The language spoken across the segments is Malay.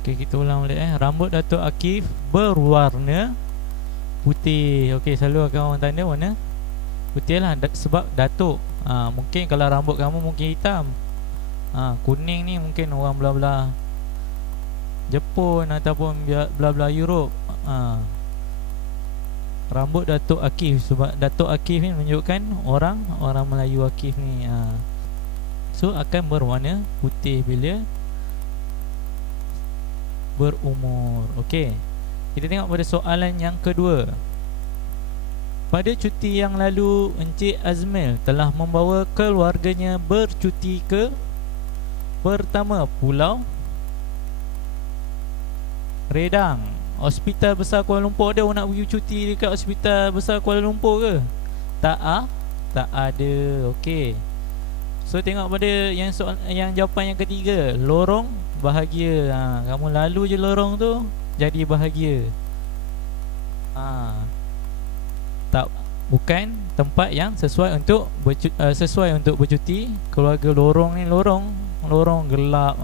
Okey, kita ulang balik Rambut Datuk Akif berwarna putih. Okey, selalu akan orang tanda warna putih lah sebab Datuk. Mungkin kalau rambut kamu mungkin hitam, kuning ni mungkin orang belah-belah Jepun ataupun belah-belah Europe. Rambut Datuk Akif, sebab Datuk Akif ni menunjukkan orang Melayu Akif ni. So akan berwarna putih bila berumur. Okey, kita tengok pada soalan yang kedua. Pada cuti yang lalu, Encik Azmil telah membawa keluarganya bercuti ke pertama, Pulau Redang. Hospital Besar Kuala Lumpur. Ada orang nak pergi cuti dekat Hospital Besar Kuala Lumpur ke? Tak ada. Okey. So tengok pada yang jawapan yang ketiga, lorong bahagia. Kamu lalu je lorong tu, jadi bahagia. Tak, bukan tempat yang sesuai untuk bercuti. Keluarga lorong ni lorong gelap.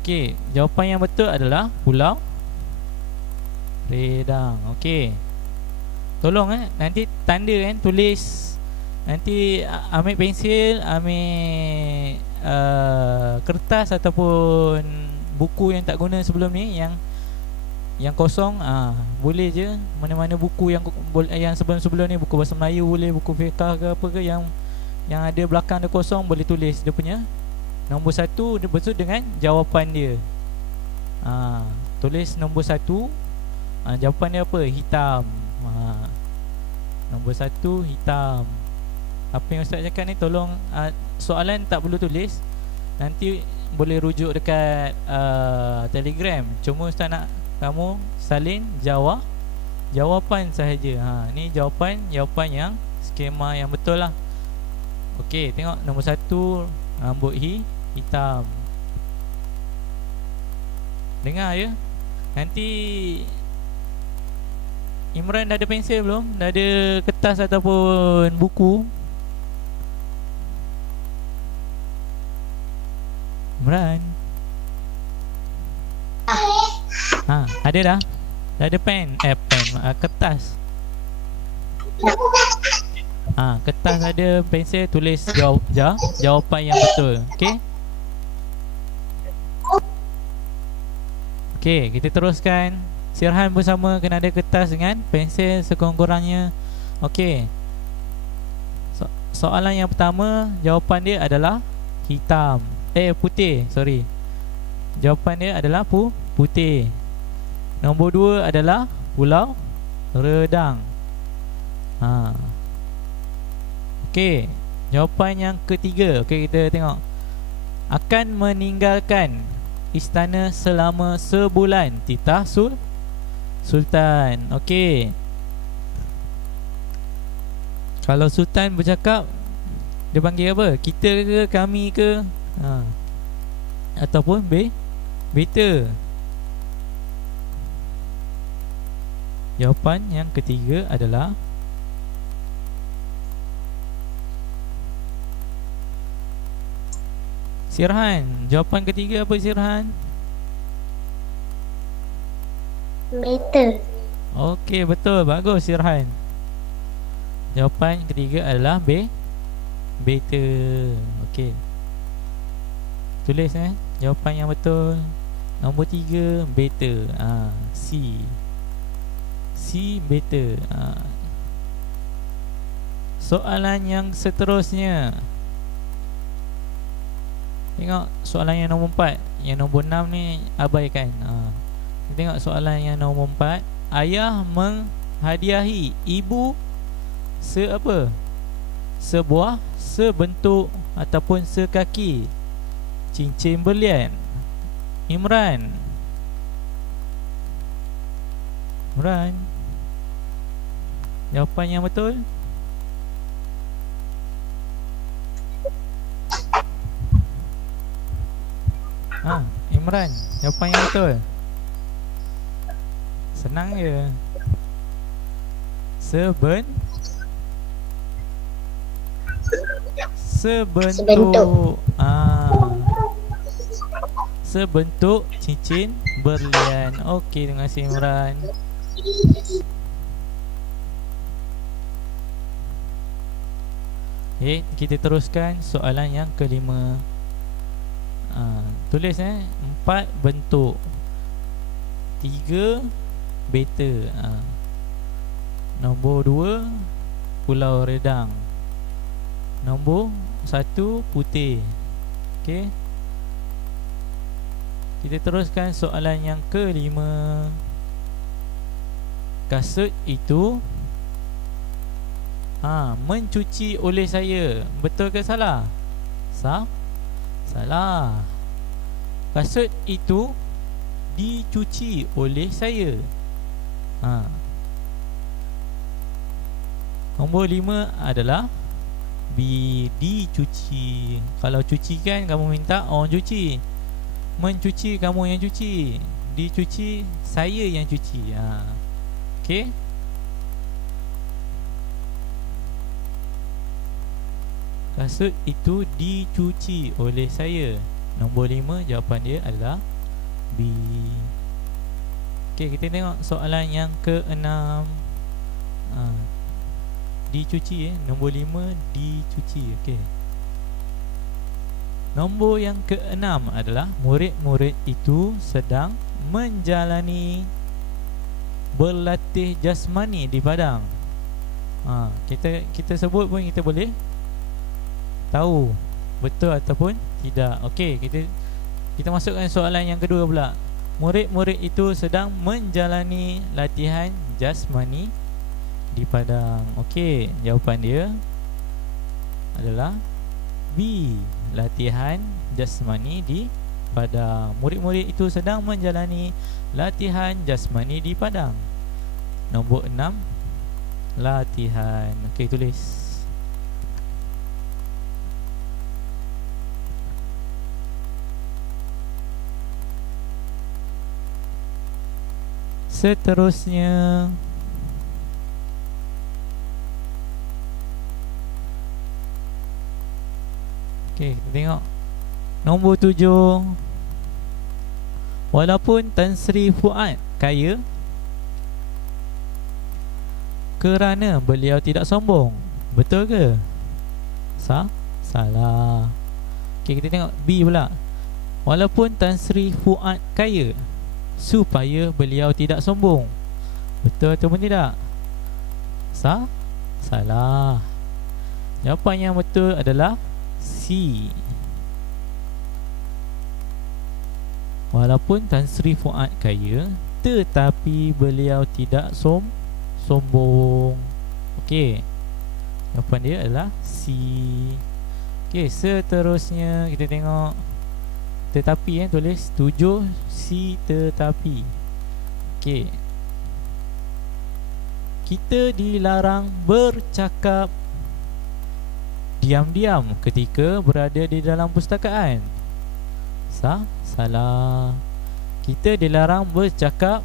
Okey, jawapan yang betul adalah Pulau Redang. Okey, tolong nanti tanda tulis. Nanti ambil pensil, ambil kertas ataupun buku yang tak guna sebelum ni, yang kosong. Boleh je mana-mana buku yang sebelum ni, buku bahasa Melayu boleh, buku fiqah ke apa ke, yang ada belakang dia kosong, boleh tulis dia punya nombor 1 betul dengan jawapan dia. Tulis nombor 1. Jawapan dia apa? Hitam. Nombor 1 hitam. Apa yang Ustaz cakap ni tolong, soalan tak perlu tulis, nanti boleh rujuk dekat Telegram. Cuma Ustaz nak kamu salin jawapan sahaja. Ni jawapan yang skema yang betul lah. Okey, tengok nombor 1, rambut hitam. Dengar ya. Nanti Imran dah ada pensel belum? Dah ada kertas ataupun buku? Imran, ada dah? Dah ada pen? Kertas. Kertas ada, pensel, tulis jawapan yang betul. Okey? Okey, kita teruskan. Sirhan bersama kena ada kertas dengan pensel sekurang-kurangnya. Okey. Soalan yang pertama, jawapan dia adalah hitam. Putih, sorry. Jawapan dia adalah putih. Nombor 2 adalah Pulau Redang. Okey, jawapan yang ketiga. Okey, kita tengok. Akan meninggalkan istana selama sebulan, titah Sultan. Okey, kalau Sultan bercakap, dia panggil apa? Kita ke, kami ke, ataupun beta. Jawapan yang ketiga adalah Sirhan. Jawapan ketiga apa, Sirhan? Beta. Okey, betul. Bagus, Sirhan. Jawapan ketiga adalah beta. Okey, tulis jawapan yang betul. Nombor 3, beta. C beta. Soalan yang seterusnya. Tengok soalan yang nombor 4. Yang nombor 6 ni abaikan. Kita tengok soalan yang nombor 4. Ayah menghadiahi ibu sebuah, sebentuk ataupun sekaki cincin berlian. Imran, jawapan yang betul. Imran, jawapan yang betul. Senang je. Sebentuk. sebentuk cincin berlian. Okey, terima kasih Imran. Okay, kita teruskan soalan yang kelima. Tulis 4 bentuk, 3 beta. Nombor 2 Pulau Redang. Nombor 1 putih. Okey. Kita teruskan soalan yang kelima. Kasut itu mencuci oleh saya. Betul ke salah? Salah. Kasut itu dicuci oleh saya. Nombor 5 adalah dicuci. Kalau cuci kan kamu minta orang cuci. Mencuci kamu yang cuci. Dicuci saya yang cuci. Okey. Kasut itu dicuci oleh saya. Nombor 5 jawapan dia adalah B. Okey, kita tengok soalan yang ke-6. Dicuci nombor 5 dicuci. Okey. Nombor yang ke-6 adalah murid-murid itu sedang menjalani berlatih jasmani di padang. Kita sebut pun kita boleh tahu betul ataupun tidak. Okey, kita masukkan soalan yang kedua pula. Murid-murid itu sedang menjalani latihan jasmani di padang. Okey, jawapan dia adalah B, latihan jasmani di padang. Murid-murid itu sedang menjalani latihan jasmani di padang. Nombor 6 latihan. Okey, tulis. Seterusnya, okey, kita tengok nombor 7. Walaupun Tan Sri Fuad kaya kerana beliau tidak sombong. Betul ke? Salah. Okey, kita tengok B pula. Walaupun Tan Sri Fuad kaya supaya beliau tidak sombong. Betul ataupun tidak? Salah. Jawapan yang betul adalah C. Walaupun Tan Sri Fuad kaya, tetapi beliau tidak sombong. Okey, jawapan dia adalah C. Okey, seterusnya kita tengok tetapi tulis 7 C tetapi. Okey, kita dilarang bercakap diam-diam ketika berada di dalam perpustakaan. Salah. Kita dilarang bercakap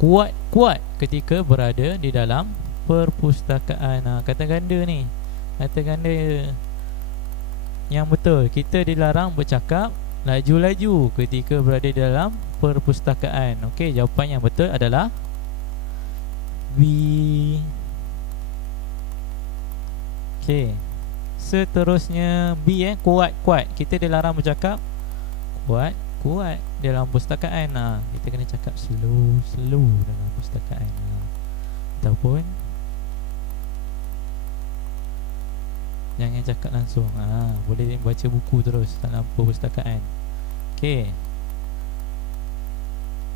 kuat-kuat ketika berada di dalam perpustakaan. Kata ganda ni, kata ganda yang betul. Kita dilarang bercakap laju-laju ketika berada di dalam perpustakaan. Okey, jawapan yang betul adalah B. Okey, seterusnya B, kuat-kuat. Kita dilarang bercakap kuat-kuat dalam perpustakaan. Kita kena cakap slow dalam perpustakaan. Ataupun jangan cakap langsung. Boleh baca buku terus dalam perpustakaan. Okey,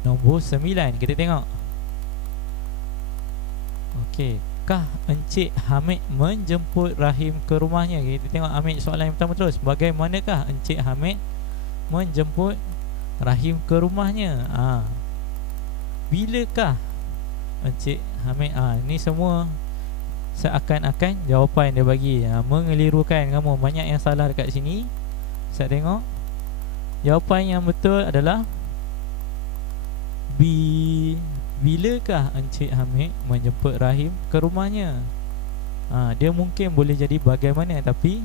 nombor 9 kita tengok. Okey, kah Encik Hamid menjemput Rahim ke rumahnya? Kita tengok ambil soalan yang pertama terus. Bagaimanakah Encik Hamid menjemput Rahim ke rumahnya? Bilakah Encik Hamid? Ni semua seakan-akan jawapan dia bagi. Mengelirukan kamu. Banyak yang salah dekat sini. Saya tengok jawapan yang betul adalah B. Bilakah Encik Hamid menjemput Rahim ke rumahnya? Dia mungkin boleh jadi bagaimana, tapi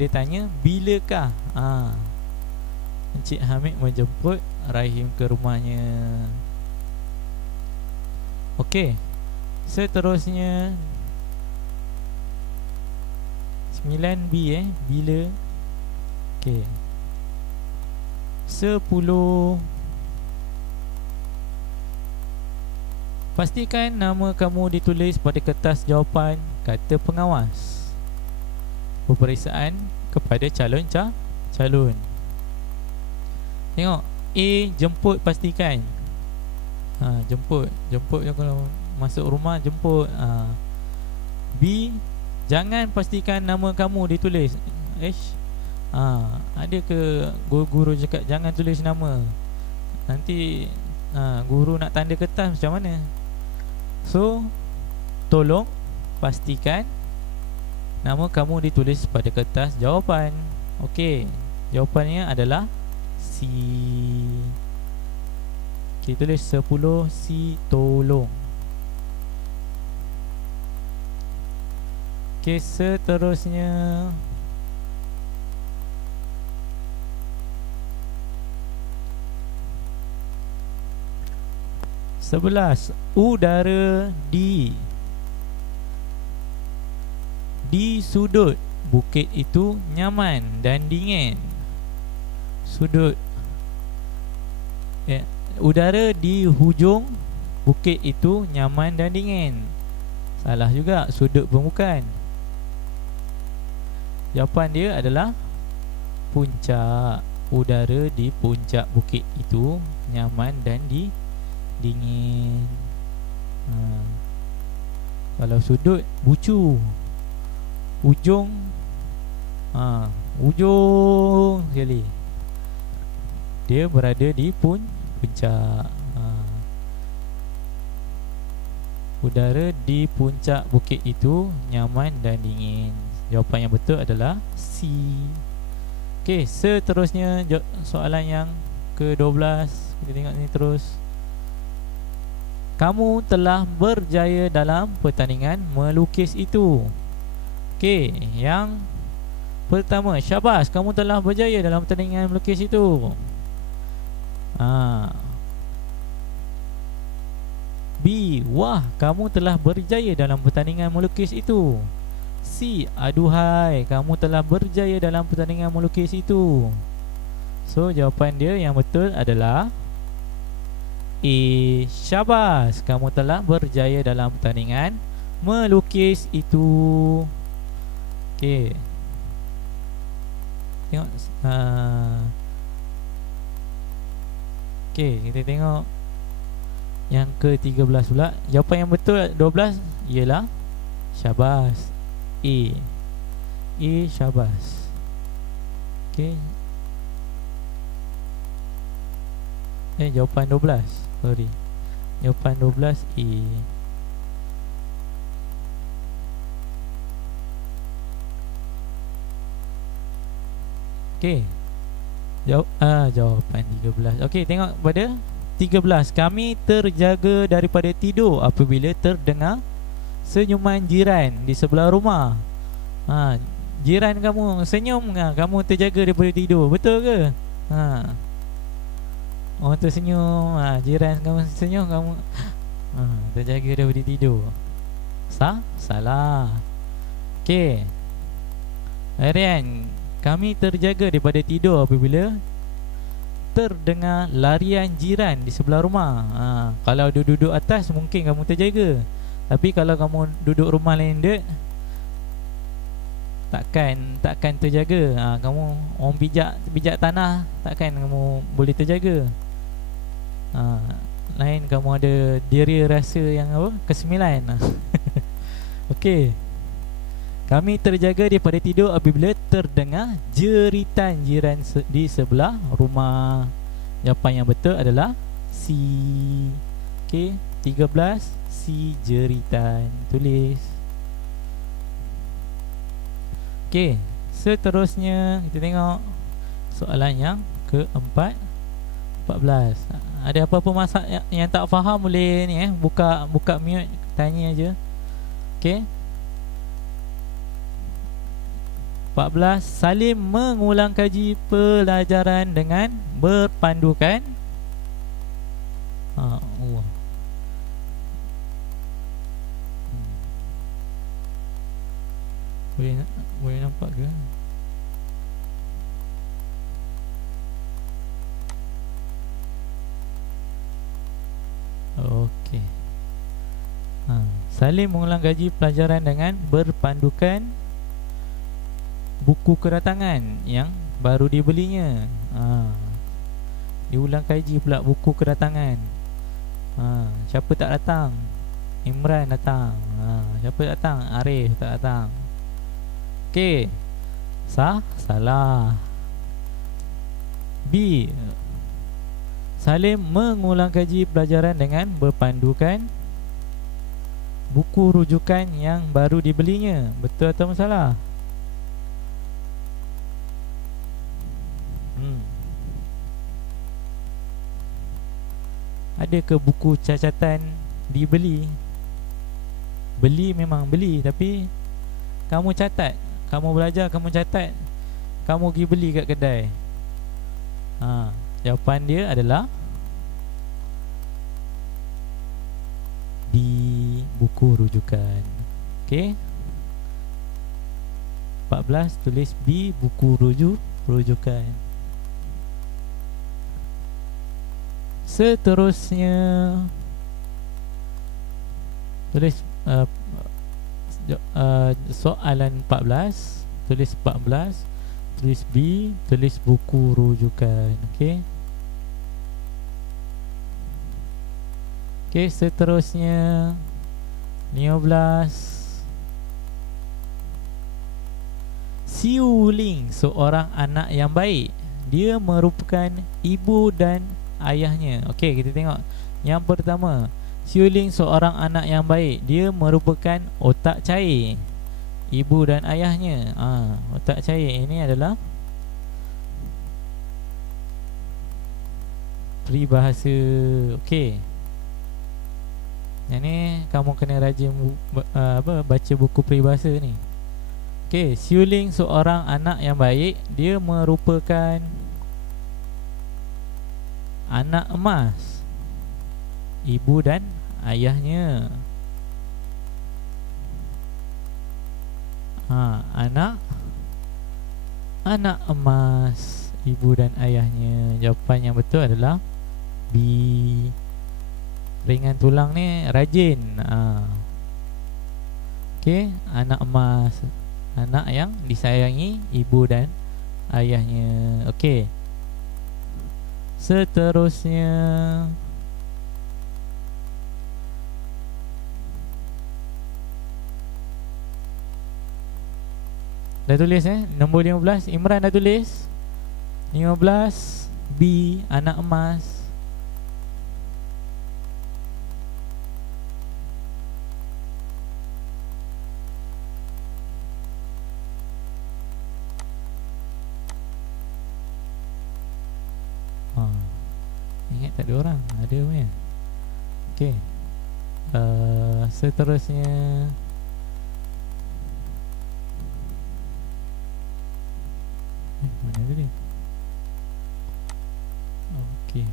dia tanya bilakah. Encik Hamid menjemput Rahim ke rumahnya. Okey, seterusnya 9B bila. Okey, 10. Pastikan nama kamu ditulis pada kertas jawapan kata pengawas peperiksaan kepada calon. Tengok A, jemput, pastikan. Jemput yang kalau masuk rumah jemput. B, jangan pastikan nama kamu ditulis. Ada ke guru cakap jangan tulis nama, nanti guru nak tanda kertas macam mana? So tolong pastikan nama kamu ditulis pada kertas jawapan. Okey, jawapannya adalah C. Kita tulis 10 C, tolong. Okey, seterusnya sebelas. Udara di sudut bukit itu nyaman dan dingin. Sudut udara di hujung bukit itu nyaman dan dingin. Salah juga, sudut pun bukan. Jawapan dia adalah puncak. Udara di puncak bukit itu nyaman dan dingin. Kalau sudut, bucu. Ujung sekali, dia berada di puncak. Udara di puncak bukit itu nyaman dan dingin. Jawapan yang betul adalah C. Okey, seterusnya soalan yang ke-12. Kita tengok ni terus. Kamu telah berjaya dalam pertandingan melukis itu. Okey, yang pertama, syabas, kamu telah berjaya dalam pertandingan melukis itu. B, wah, kamu telah berjaya dalam pertandingan melukis itu. C, aduhai, kamu telah berjaya dalam pertandingan melukis itu. So, jawapan dia yang betul adalah A, syabas, kamu telah berjaya dalam pertandingan melukis itu. Okey, tengok. Okey, kita tengok yang ke-13 pula. Jawapan yang betul 12 ialah syabas, A, syabas. Okey, jawapan 12, sorry, jawapan 12 A. Okey, jawapan 13. Okey, tengok pada 13. Kami terjaga daripada tidur apabila terdengar senyuman jiran di sebelah rumah. Jiran kamu senyum, kamu terjaga daripada tidur. Betul ke? Orang tu senyum, jiran kamu senyum, kamu terjaga daripada tidur. Salah. Okey, Arian, kami terjaga daripada tidur apabila terdengar larian jiran di sebelah rumah. Kalau duduk atas mungkin kamu terjaga, tapi kalau kamu duduk rumah landed, takkan terjaga. Kamu orang bijak tanah, takkan kamu boleh terjaga. Lain kamu ada diri rasa yang apa? Ke-9. Okey, kami terjaga daripada tidur apabila terdengar jeritan jiran di sebelah rumah. Jawapan yang betul adalah C. Okey, 13 C, jeritan. Tulis. Okey, seterusnya kita tengok soalan yang ke-14. Ada apa-apa masalah yang tak faham boleh ni buka mute, tanya aja. Okey. 14. Salim mengulang kaji pelajaran dengan berpandukan ha, oh. Boleh nampak ke? Okey. Salim mengulang kaji pelajaran dengan berpandukan buku kedatangan yang baru dibelinya. Diulang kaji pula buku kedatangan. Siapa tak datang? Imran datang. Siapa datang? Arif tak datang. Okey. Salah. B. Salim mengulang kaji pelajaran dengan berpandukan buku rujukan yang baru dibelinya. Betul atau salah? Ada ke buku cacatan dibeli? Beli memang beli, tapi kamu catat, kamu belajar, kamu catat, kamu pergi beli kat kedai. Jawapan dia adalah di buku rujukan. Okey. 14 tulis B, buku rujukan. Seterusnya tulis soalan 14. Tulis 14, tulis B, tulis buku rujukan. Okey. Okey, seterusnya 15. Siu Ling seorang anak yang baik. Dia merupakan ibu dan ayahnya. Okey, kita tengok. Yang pertama, Siu Ling seorang anak yang baik. Dia merupakan otak cair. Ibu dan ayahnya. Otak cair ini adalah peribahasa. Okey. Yang ni kamu kena rajin baca buku peribahasa ni. Okey, Siu Ling seorang anak yang baik. Dia merupakan anak emas ibu dan ayahnya. Anak emas ibu dan ayahnya. Jawapan yang betul adalah B. Ringan tulang ni rajin. Okey, anak emas, anak yang disayangi ibu dan ayahnya. Okey. Seterusnya dah tulis nombor 15. Imran dah tulis 15 B, anak emas. Ingat tak ada orang? Ada punya. Okey. Seterusnya mana tadi? Okey.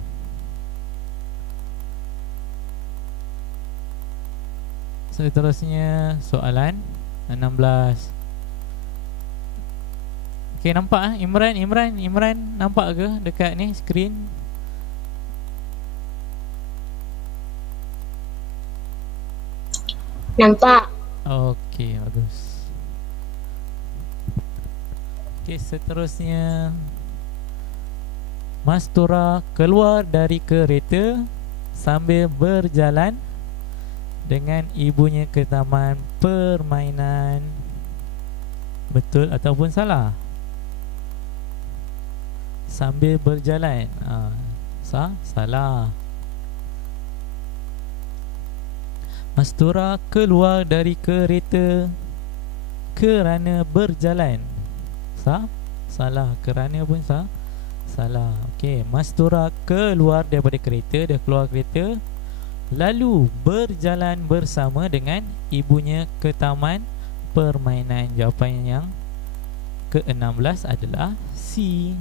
Seterusnya soalan 16. Okey, nampak Imran nampak ke dekat ni skrin? Nampak. Okey, bagus. Okey, seterusnya Mastura keluar dari kereta sambil berjalan dengan ibunya ke taman permainan. Betul ataupun salah? Sambil berjalan. Salah. Mastura keluar dari kereta kerana berjalan. Salah. Kerana pun salah. Okey, Mastura keluar daripada kereta, dia keluar kereta lalu berjalan bersama dengan ibunya ke taman permainan. Jawapan yang ke-16 adalah C.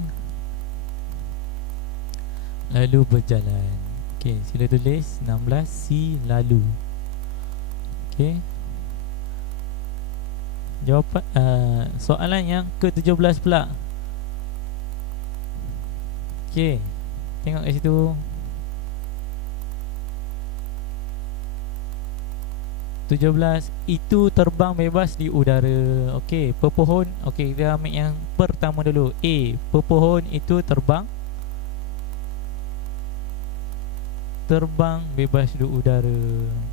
Lalu berjalan. Okey, sila tulis 16 C lalu. Okey. Jawapan soalan yang ke-17 pula. Okey. Tengok kat situ. 17, itu terbang bebas di udara. Okey, pepohon. Okey, kita ambil yang pertama dulu. A, pepohon itu terbang bebas di udara.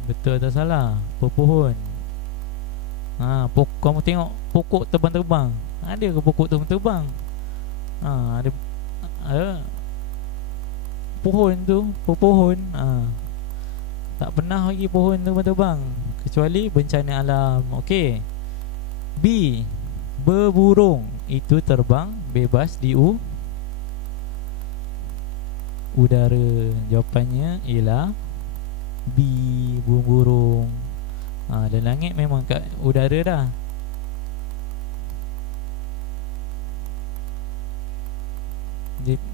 Betul atau salah? Pepohon. Kamu tengok pokok terbang-terbang. Ada ke pokok terbang-terbang? Ada pohon tu, pepohon. Tak pernah lagi pohon terbang-terbang kecuali bencana alam. Okey. B, berburung itu terbang bebas di udara. Jawapannya ialah B, burung-burung. Dan langit memang kat udara dah.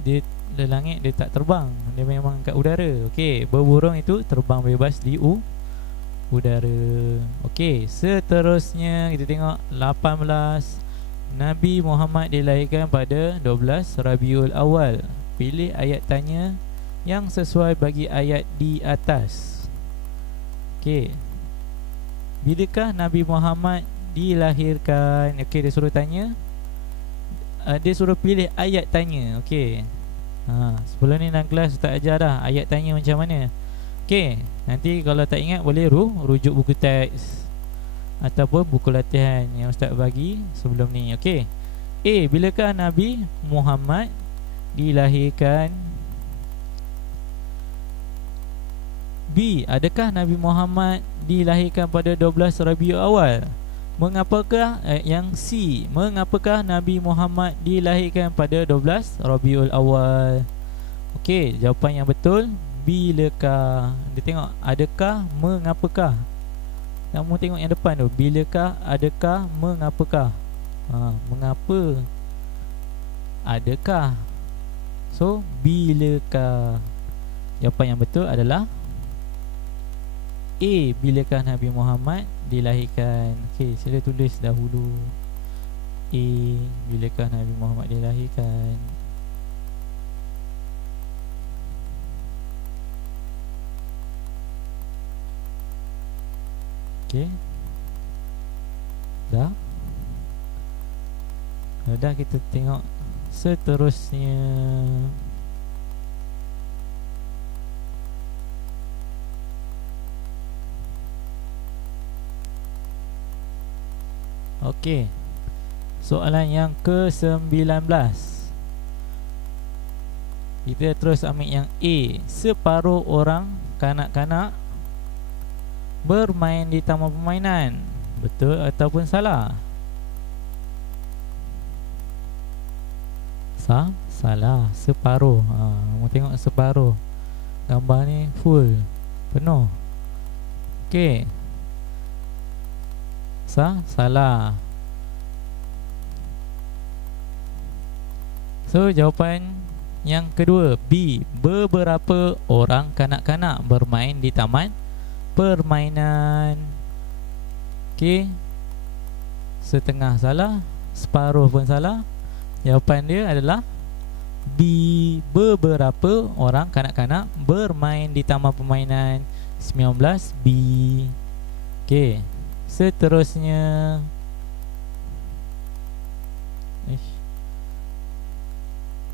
Dia langit dia tak terbang, dia memang kat udara. Okey, berburung itu terbang bebas di udara. Okey, seterusnya kita tengok 18. Nabi Muhammad dilahirkan pada 12 Rabiul Awal. Pilih ayat tanya yang sesuai bagi ayat di atas. Okey, bilakah Nabi Muhammad dilahirkan? Okey, dia suruh tanya, dia suruh pilih ayat tanya. Okey. Sebelum ni dalam kelas Ustaz ajar dah ayat tanya macam mana. Okey, nanti kalau tak ingat boleh rujuk buku teks ataupun buku latihan yang Ustaz bagi sebelum ni. Okey. A, bilakah Nabi Muhammad dilahirkan? B, adakah Nabi Muhammad dilahirkan pada 12 Rabiul Awal? Mengapakah yang C, mengapakah Nabi Muhammad dilahirkan pada 12 Rabiul Awal? Okey, jawapan yang betul bilakah. Dia tengok adakah, mengapakah. Kamu tengok yang depan tu, bilakah, adakah, mengapakah. Mengapa, adakah. So, bilakah. Jawapan yang betul adalah A, bilakah Nabi Muhammad dilahirkan. Okey, sila tulis dahulu. A, bilakah Nabi Muhammad dilahirkan. Okey. Dah. Dah, kita tengok seterusnya. Okey. Soalan yang ke-19. Kita terus ambil yang A. Separuh orang kanak-kanak bermain di taman permainan. Betul ataupun salah? Salah. Separuh. Kamu tengok separuh. Gambar ni full, penuh. Okey. Salah. So, jawapan yang kedua B, beberapa orang kanak-kanak bermain di taman permainan. Okey. Setengah salah, separuh pun salah. Jawapan dia adalah B, beberapa orang kanak-kanak bermain di taman permainan. 19 B. Okey. Seterusnya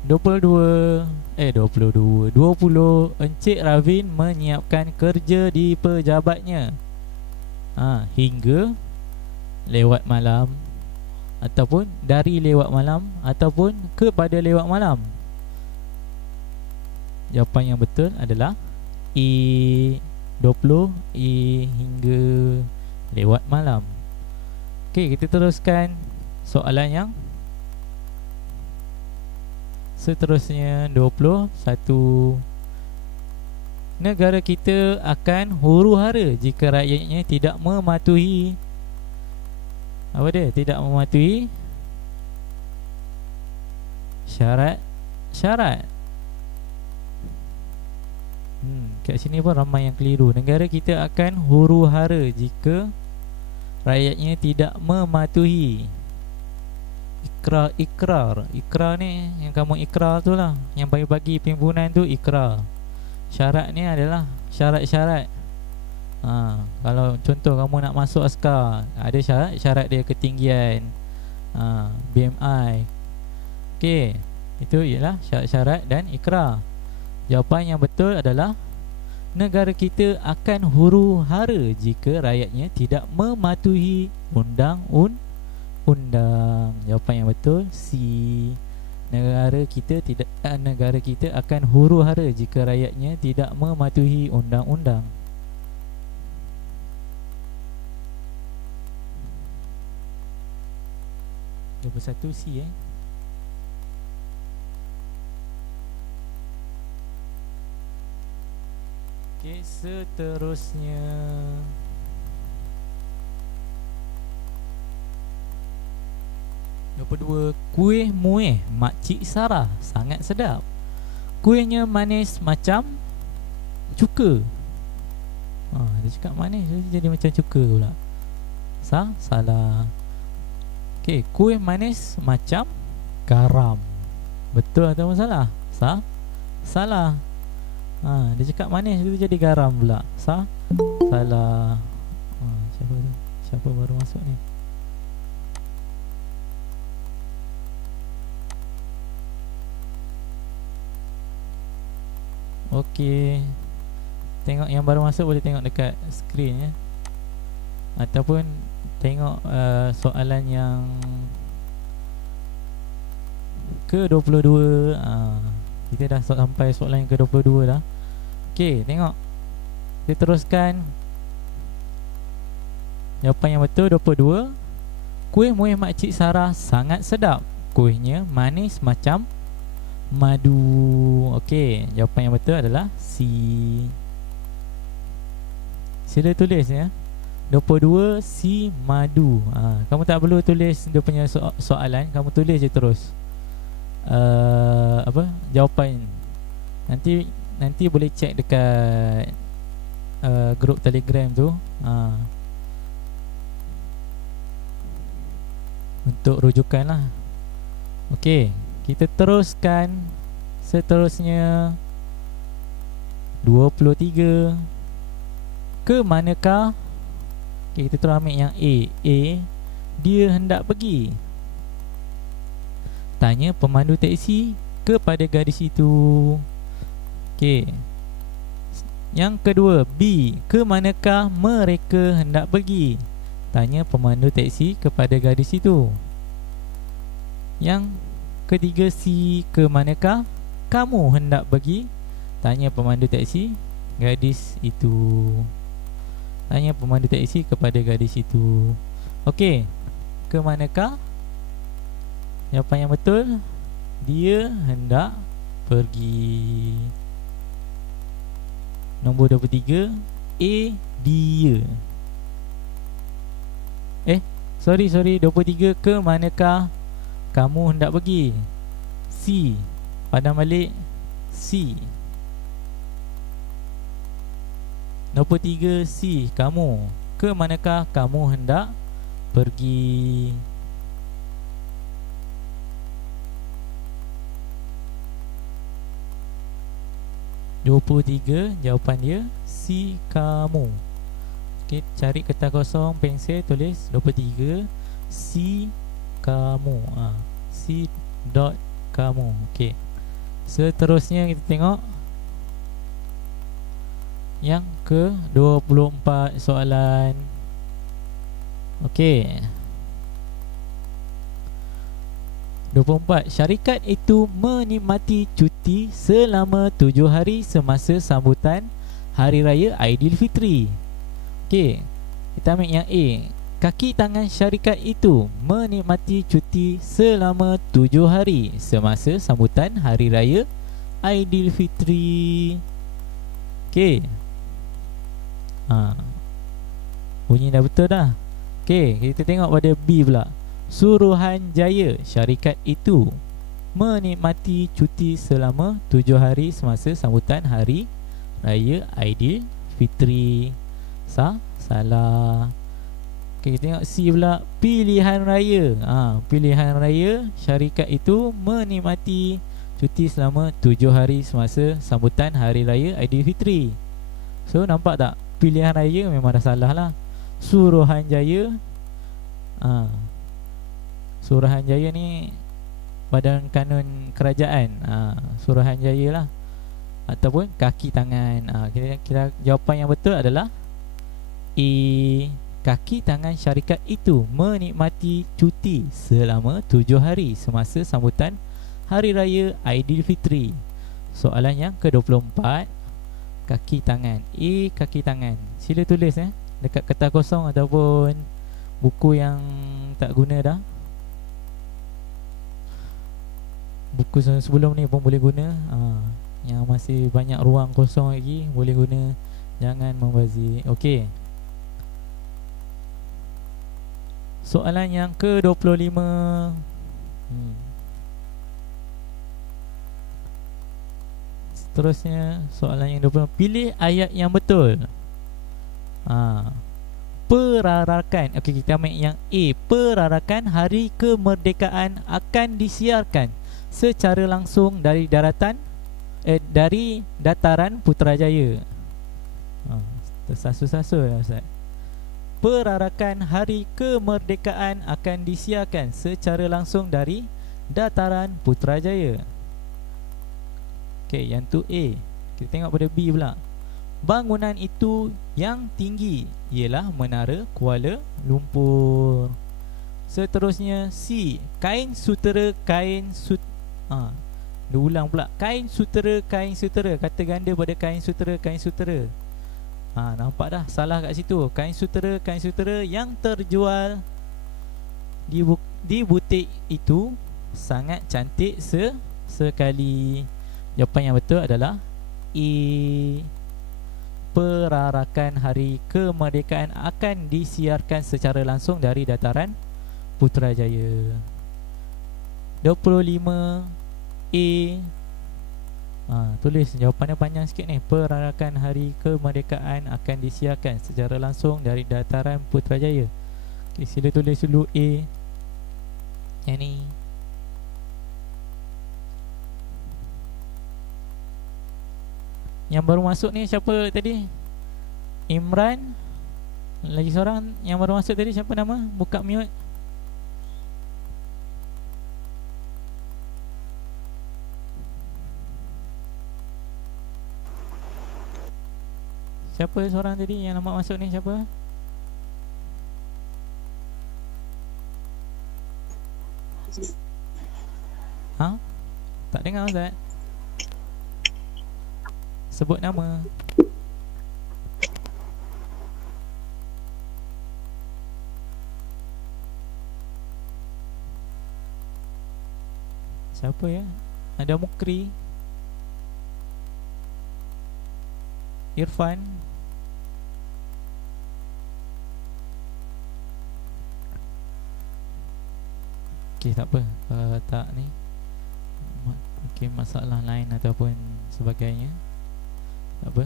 20 Encik Ravin menyiapkan kerja di pejabatnya hingga lewat malam, ataupun dari lewat malam, ataupun kepada lewat malam. Jawapan yang betul adalah E, 20 E, hingga lewat malam. Okey, kita teruskan soalan yang seterusnya. 21. Negara kita akan huru-hara jika rakyatnya tidak mematuhi apa dia? Tidak mematuhi syarat. Kat sini pun ramai yang keliru. Negara kita akan huru-hara jika rakyatnya tidak mematuhi ikrar ni yang kamu ikrar tu lah, yang bagi perhimpunan tu ikrar. Syarat ni adalah syarat-syarat. Kalau contoh kamu nak masuk askar, ada syarat dia ketinggian, BMI. Okey, itu ialah syarat-syarat dan ikrar. Jawapan yang betul adalah negara kita akan huru-hara jika rakyatnya tidak mematuhi undang-undang. Jawapan yang betul C. Negara kita akan huru-hara jika rakyatnya tidak mematuhi undang-undang. Satu C Okey, seterusnya nombor 2, kuih muih Makcik Sarah sangat sedap. Kuihnya manis macam cuka. Dia cakap manis, dia jadi macam cuka pula. Salah. Okey, kuih manis macam garam. Betul atau salah? Salah. Dia cakap manis, itu jadi garam pula. Salah. Siapa baru masuk ni? Okey, tengok yang baru masuk boleh tengok dekat skrin ya, ataupun tengok soalan yang ke-22. Kita dah sampai soalan yang ke-22 dah. Okey, tengok. Kita teruskan. Jawapan yang betul 22. Kuih muih Makcik Sarah sangat sedap. Kuihnya manis macam madu. Okey, jawapan yang betul adalah C. Sila tulis ya. 22 C madu. Kamu tak perlu tulis dia punya soalan, kamu tulis je terus jawapan. Nanti boleh check dekat grup Telegram tu untuk rujukan lah. Okey, kita teruskan. Seterusnya 23. Ke manakah? Okay, kita terus ambil yang A. Dia hendak pergi. Tanya pemandu teksi kepada gadis itu. Okay. Yang kedua B. Ke manakah mereka hendak pergi? Tanya pemandu teksi kepada gadis itu. Yang ketiga C. Ke manakah kamu hendak pergi? Tanya pemandu teksi gadis itu. Tanya pemandu teksi kepada gadis itu. Okey, ke manakah? Jawapan yang betul, dia hendak pergi. Nombor 23 A. Dia. Sorry 23. Ke manakah kamu hendak pergi? C. Padam balik C. Nombor 3 C. Kamu. Ke manakah kamu hendak pergi? (23) jawapan dia C. Kamu. Okey, cari kertas kosong, pensel, tulis 23 C. Kamu. C. Kamu. Okey. Seterusnya kita tengok yang ke-24 soalan. Okey. 24. Syarikat itu menikmati cuti selama 7 hari semasa sambutan Hari Raya Aidilfitri. Okey, kita ambil yang A. Kaki tangan syarikat itu menikmati cuti selama 7 hari semasa sambutan Hari Raya Aidilfitri. Okey. Bunyi dah betul dah. Okey, kita tengok pada B pula. Suruhanjaya syarikat itu menikmati cuti selama 7 hari semasa sambutan Hari Raya Aidilfitri. Salah. Okay, kita tengok C pula, pilihan raya. Pilihan raya syarikat itu menikmati cuti selama 7 hari semasa sambutan Hari Raya Aidilfitri. So nampak tak, pilihan raya memang dah salah lah. Suruhanjaya, Suruhanjaya ni Badan Kanun Kerajaan, Suruhanjaya lah. Ataupun kaki tangan. Kira jawapan yang betul adalah A, kaki tangan syarikat itu menikmati cuti selama 7 hari semasa sambutan Hari Raya Aidilfitri. Soalan yang ke-24, kaki tangan. A, kaki tangan. Sila tulis dekat kertas kosong ataupun buku yang tak guna dah. Buku sebelum ni pun boleh guna. Yang masih banyak ruang kosong lagi boleh guna. Jangan membazir. Okey. Soalan yang ke-25. Seterusnya soalan yang 20. Pilih ayat yang betul. Perarakan. Okey, kita ambil yang A. Perarakan Hari Kemerdekaan akan disiarkan secara langsung dari dataran Putrajaya. Tersasul-sasul lah Ustaz. Perarakan Hari Kemerdekaan akan disiarkan secara langsung dari dataran Putrajaya. Okey, yang tu A. Kita tengok pada B pula. Bangunan itu yang tinggi ialah Menara Kuala Lumpur. Seterusnya C. Kain sutera dia ulang pula. Kain sutera. Kata ganda pada kain sutera. Nampak dah salah kat situ. Kain sutera yang terjual di butik itu sangat cantik sekali. Jawapan yang betul adalah A. Perarakan Hari Kemerdekaan akan disiarkan secara langsung dari dataran Putrajaya. 25 A. Tulis jawapannya panjang sikit ni. Perarakan Hari Kemerdekaan akan disiarkan secara langsung dari dataran Putrajaya. Okay, sila tulis dulu A. Yang ni. Yang baru masuk ni siapa tadi? Imran. Lagi seorang yang baru masuk tadi, siapa nama? Buka mute. Siapa seorang tadi yang nama masuk ni, siapa? Tak dengar Ustaz. Sebut nama. Siapa ya? Ada Mukri, Irfan. Okey, tak apa. Tak ni mungkin masalah lain ataupun sebagainya. Tak apa.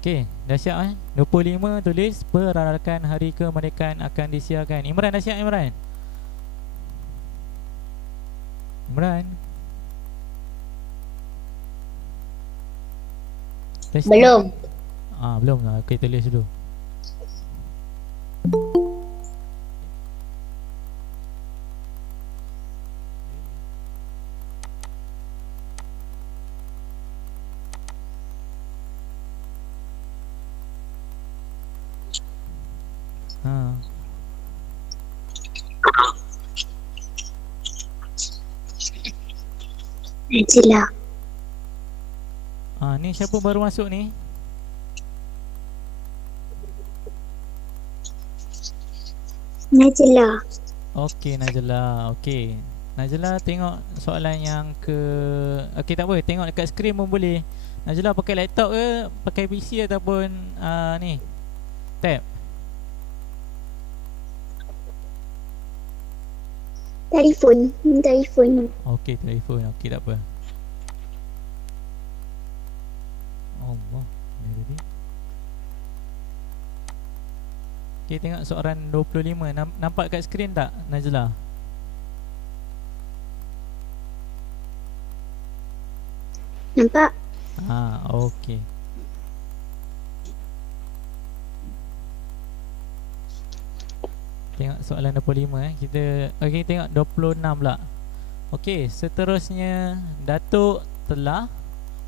Okey, dah siap 25 tulis perarakan Hari Kemerdekaan akan disiarkan. Imran dah siap Imran? Dah siap? Belum. Belum lah. Okey, tulis dulu. Najla. Ni siapa baru masuk ni? Najla. Okey, Najla. Okey. Najla, tengok soalan yang ke... Okey, tak apa. Tengok dekat skrin pun boleh. Najla pakai laptop ke? Pakai PC ataupun ni? Tab? Telefon. Telefon. Okey, telefon. Okey, tak apa. Allah. Ni tadi. Okey, tengok soalan 25. Nampak kat skrin tak, Najla? Nampak? Okey. Tengok soalan 25 kita. Okey, tengok 26 pula. Okey, seterusnya Datuk telah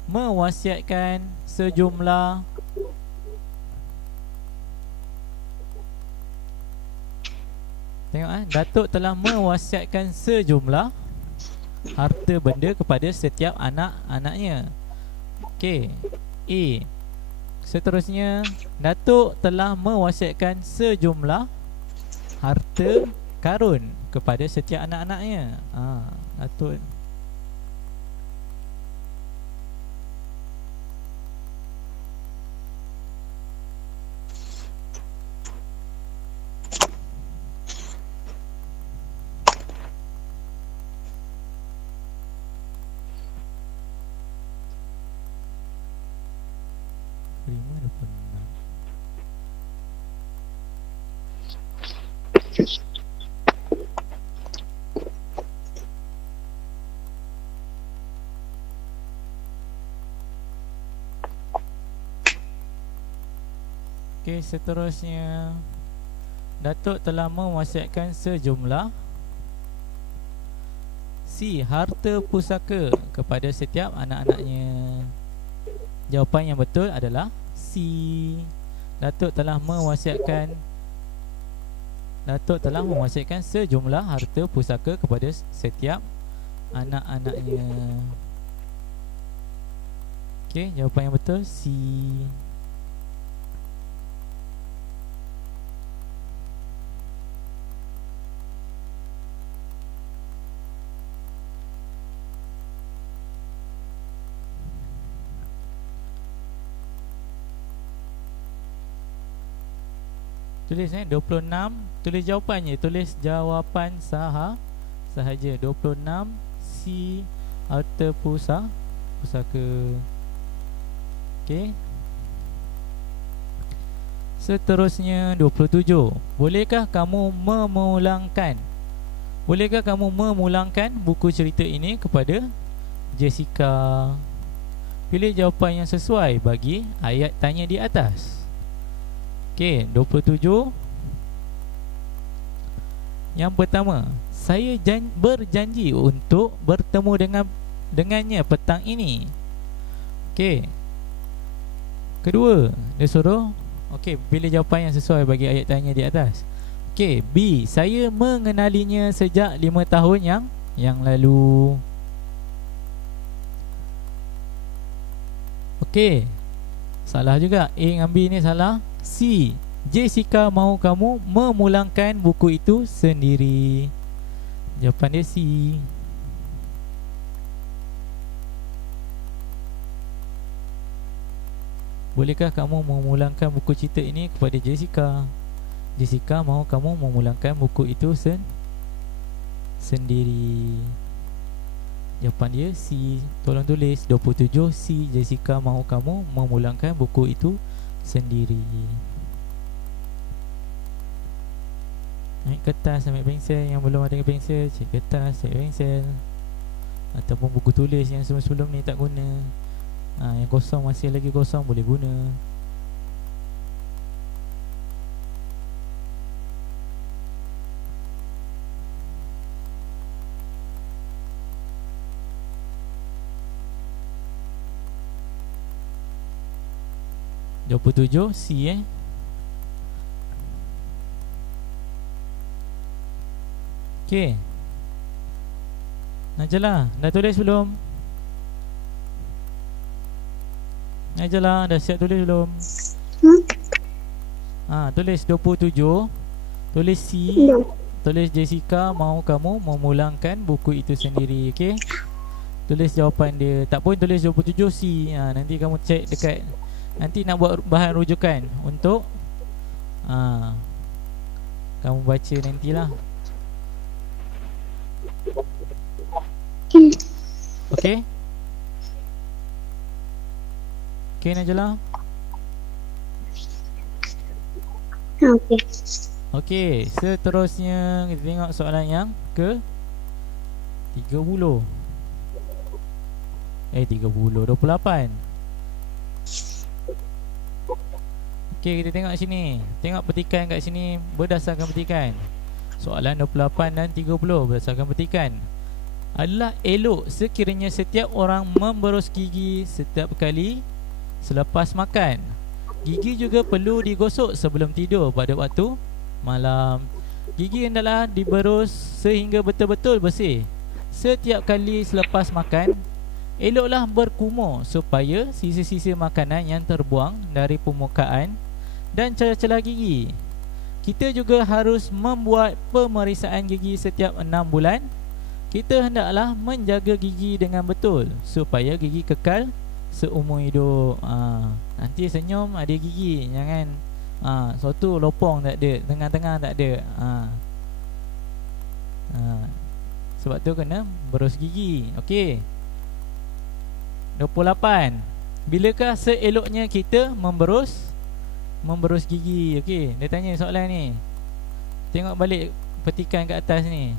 mewasiatkan sejumlah Datuk telah mewasiatkan sejumlah harta benda kepada setiap anak-anaknya. Okey. A. Seterusnya Datuk telah mewasiatkan sejumlah harta karun kepada setiap anak-anaknya. Datuk. Okey, seterusnya Datuk telah mewasiatkan sejumlah C. Harta pusaka kepada setiap anak-anaknya. Jawapan yang betul adalah C. Datuk telah mewasiatkan sejumlah harta pusaka kepada setiap anak-anaknya. Okey, jawapan yang betul C. Tulis 26. Tulis jawapannya. Tulis jawapan sahaja. 26 C. Harta pusaka. Okey. Seterusnya 27. Bolehkah kamu memulangkan buku cerita ini kepada Jessica? Pilih jawapan yang sesuai bagi ayat tanya di atas. Okey, 27. Yang pertama, saya berjanji untuk bertemu dengannya petang ini. Okey. Kedua, dia suruh pilih jawapan yang sesuai bagi ayat tanya di atas. Okey, B, saya mengenalinya sejak 5 tahun yang lalu. Okey. Salah juga. A dengan B ni salah. C, Jessica mahu kamu memulangkan buku itu sendiri. Jawapan dia C. Bolehkah kamu memulangkan buku cerita ini kepada Jessica? Jessica mahu kamu memulangkan buku itu sendiri. Jawapan dia C. Tolong tulis 27 C. Jessica mahu kamu memulangkan buku itu sendiri. Ambil kertas, ambil pensel. Yang belum ada pensel, cek kertas, cek pensel. Ataupun buku tulis yang sebelum ni tak guna. Yang kosong, masih lagi kosong, boleh guna. (27) C Okey. Najla, dah tulis belum? Najla, dah siap tulis belum? Tulis 27. Tulis C. Tulis Jessica mahu kamu memulangkan buku itu sendiri. Okey. Tulis jawapan dia. Tak pun tulis 27 C. Nanti kamu cek dekat. Nanti nak buat bahan rujukan untuk kamu baca nantilah. Hmm. Okey? Okey Najla? Okey. Okey, seterusnya kita tengok soalan yang ke 30. 28. Okey, kita tengok sini. Tengok petikan kat sini berdasarkan petikan. Soalan 28 dan 30 berdasarkan petikan. Adalah elok sekiranya setiap orang memberus gigi setiap kali selepas makan. Gigi juga perlu digosok sebelum tidur pada waktu malam. Gigi hendaklah diberus sehingga betul-betul bersih. Setiap kali selepas makan, eloklah berkumur supaya sisa-sisa makanan yang terbuang dari permukaan dan celah-celah gigi. Kita juga harus membuat pemeriksaan gigi setiap 6 bulan. Kita hendaklah menjaga gigi dengan betul supaya gigi kekal seumur hidup. Nanti senyum ada gigi, jangan suatu lopong tak ada, tengah-tengah tak ada. Sebab tu kena berus gigi. Okey. 28. Bilakah seeloknya kita memberus gigi? Okey, dia tanya soalan ni. Tengok balik petikan kat atas ni.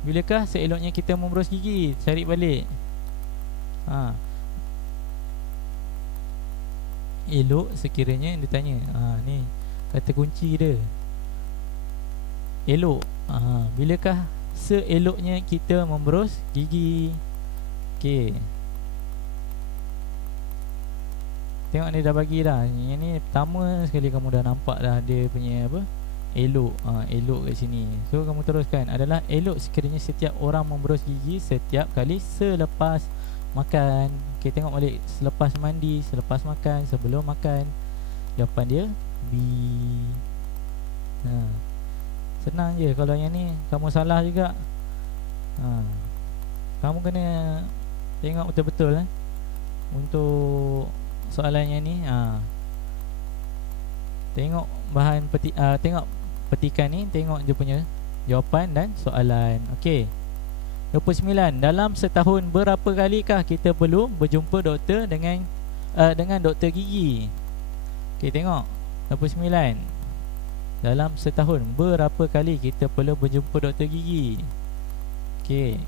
Bilakah seeloknya kita memberus gigi? Cari balik. Elok sekiranya dia tanya. Ni kata kunci dia. Elok. Bilakah seeloknya kita memberus gigi? Okey. Tengok ni dah bagi dah. Yang ni pertama sekali kamu dah nampak dah dia punya apa? Elok. Elok kat sini. So kamu teruskan. Adalah elok sekiranya setiap orang memberus gigi setiap kali selepas makan. Okay, tengok balik. Selepas mandi, selepas makan, sebelum makan. Jawapan dia B. Senang je. Kalau yang ni kamu salah juga, kamu kena tengok betul-betul untuk soalan yang ni. Tengok bahan tengok petikan ni, tengok dia punya jawapan dan soalan. Okey. 29. Dalam setahun berapa kalikah kita perlu berjumpa doktor dengan doktor gigi? Okey, tengok 29. Dalam setahun berapa kali kita perlu berjumpa doktor gigi? Okey.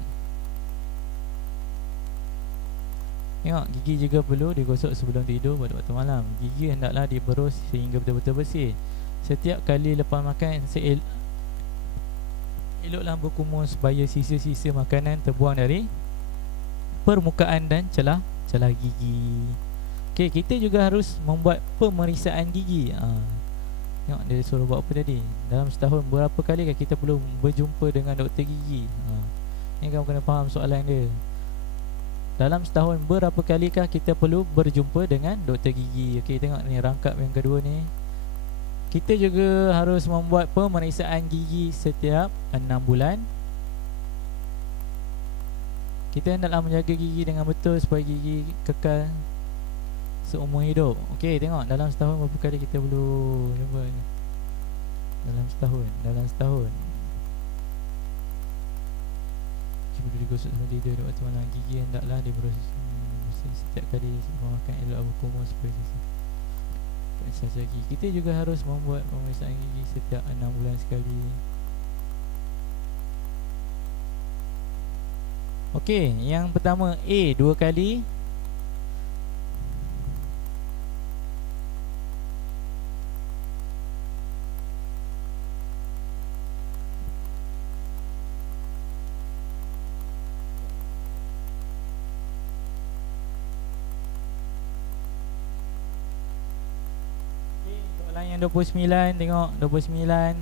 Tengok, gigi juga perlu digosok sebelum tidur pada waktu malam. Gigi hendaklah diberus sehingga betul-betul bersih. Setiap kali lepas makan, eloklah berkumur supaya sisa-sisa makanan terbuang dari permukaan dan celah gigi. Okey, kita juga harus membuat pemeriksaan gigi. Tengok dia suruh buat apa tadi. Dalam setahun berapa kali kita perlu berjumpa dengan doktor gigi? Ni kamu kena faham soalan dia. Dalam setahun berapa kalikah kita perlu berjumpa dengan doktor gigi? Okey, tengok ni rangkap yang kedua ni. Kita juga harus membuat pemeriksaan gigi setiap 6 bulan. Kita hendaklah menjaga gigi dengan betul supaya gigi kekal seumur hidup. Okey, tengok dalam setahun berapa kali kita perlu jumpa ni? Dalam setahun perlu digosok sebelum tidur pada waktu malam. Gigi hendaklah diberus setiap kali makan, elok berkumur supaya lagi. Kita juga harus membuat pemeriksaan gigi setiap 6 bulan sekali. Okey, yang pertama A 2 kali. Yang 29, tengok 29.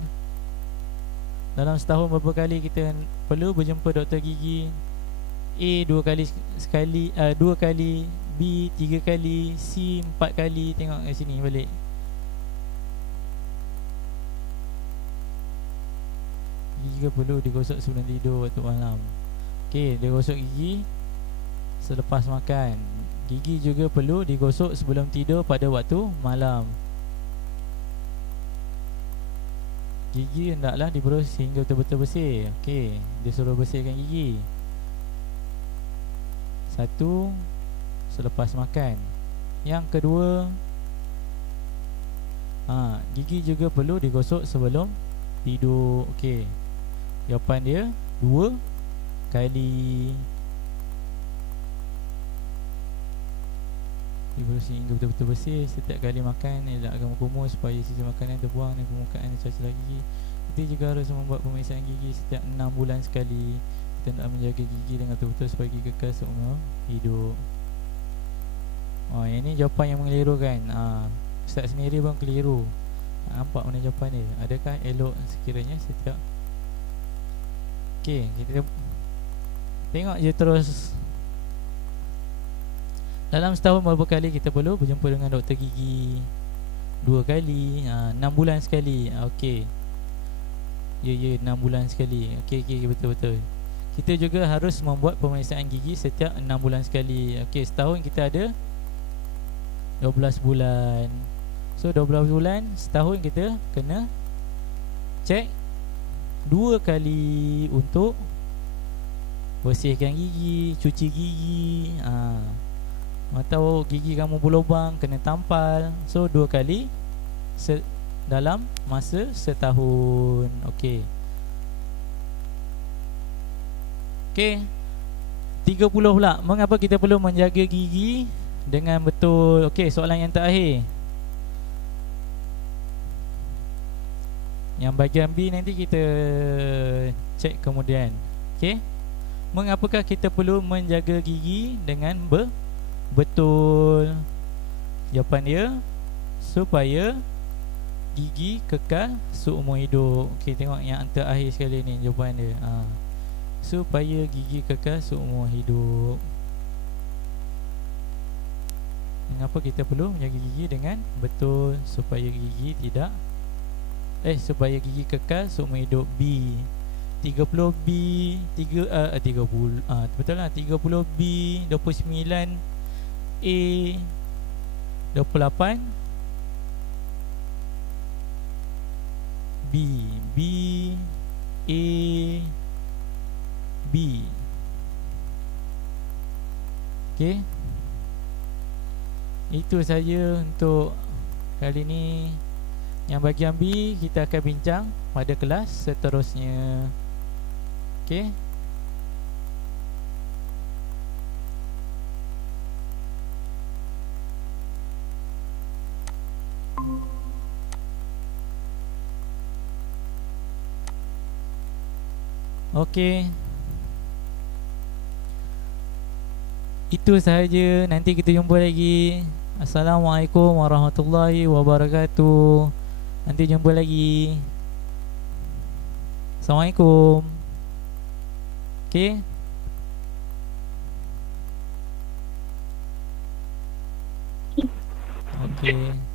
Dalam setahun berapa kali kita perlu berjumpa doktor gigi? A 2 kali sekali, 2 kali, B 3 kali, C 4 kali. Tengok kat sini balik. Gigi juga perlu digosok sebelum tidur waktu malam. Okey, dia gosok gigi selepas makan. Gigi juga perlu digosok sebelum tidur pada waktu malam. Gigi hendaklah diberus sehingga betul-betul bersih. Okey, dia suruh bersihkan gigi. Satu, selepas makan. Yang kedua, gigi juga perlu digosok sebelum tidur. Okey. Jawapan dia 2 kali. Dibersih hingga betul-betul bersih. Setiap kali makan, elakkan kumur supaya sisa makanan terbuang dan permukaan celah-celah gigi. Kita juga harus membuat pemeriksaan gigi setiap 6 bulan sekali. Kita nak menjaga gigi dengan betul-betul supaya gigi kekal seumur hidup. Yang ni jawapan yang mengelirukan. Ustaz sendiri pun keliru. Nampak mana jawapan dia? Adakah elok sekiranya setiap... Okey, kita tengok je terus. Dalam setahun berapa kali kita perlu berjumpa dengan doktor gigi? 2 kali. 6 bulan sekali. Okey. Ya 6 bulan sekali. Okey, betul-betul. Kita juga harus membuat pemeriksaan gigi setiap 6 bulan sekali. Okey, setahun kita ada 12 bulan. So 12 bulan, setahun kita kena cek 2 kali untuk bersihkan gigi, cuci gigi. Atau gigi kamu berlubang, kena tampal. So 2 kali dalam masa setahun. Okey. 30 pula. Mengapa kita perlu menjaga gigi dengan betul? Okey, soalan yang terakhir. Yang bahagian B nanti kita cek kemudian. Okey. Mengapakah kita perlu menjaga gigi dengan betul? Jawapan dia supaya gigi kekal seumur hidup. Okey, tengok yang terakhir sekali ni jawapan dia. Supaya gigi kekal seumur hidup. Mengapa kita perlu menjaga gigi dengan betul? Supaya gigi tidak supaya gigi kekal seumur hidup. B 30B 30 betul lah. 30B 29A 28 B A B. Okey. Itu saja untuk kali ni. Yang bahagian B kita akan bincang pada kelas seterusnya. Okey. Okey. Itu sahaja. Nanti kita jumpa lagi. Assalamualaikum warahmatullahi wabarakatuh. Nanti jumpa lagi. Assalamualaikum. Okey. Okey.